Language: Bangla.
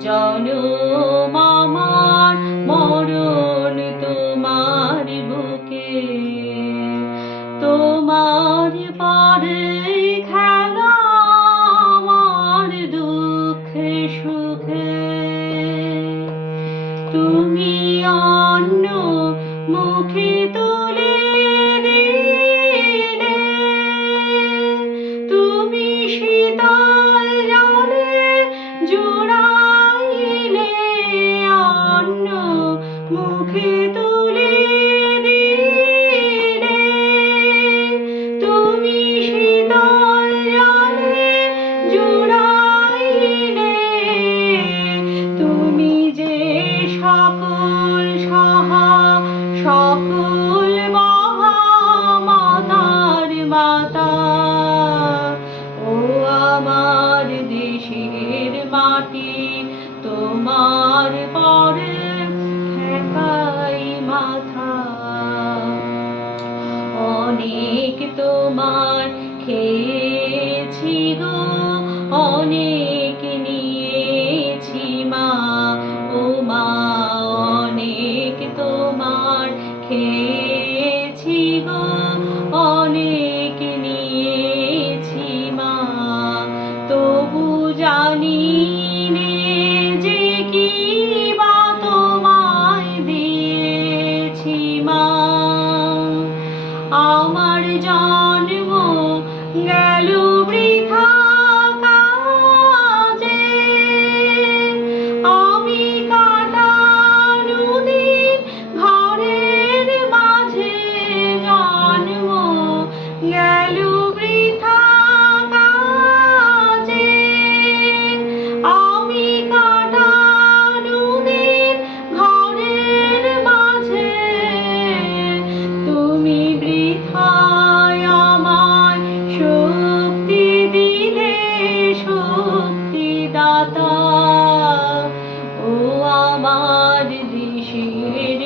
জনম মামার মরণ তোমার বুকে। তোমার পরে খেলা দুঃখে সুখে। তুমি অন্য মুখে তুলে তারপরে ঠেকাই মাথা। অনেক তোমার খেয়েছি গো, অনেক নিয়েছি মা। ও মা, অনেক তোমার খেয়েছি গো, অনেক নিয়েছি মা। তবু জানি জন্ম গেল বৃথা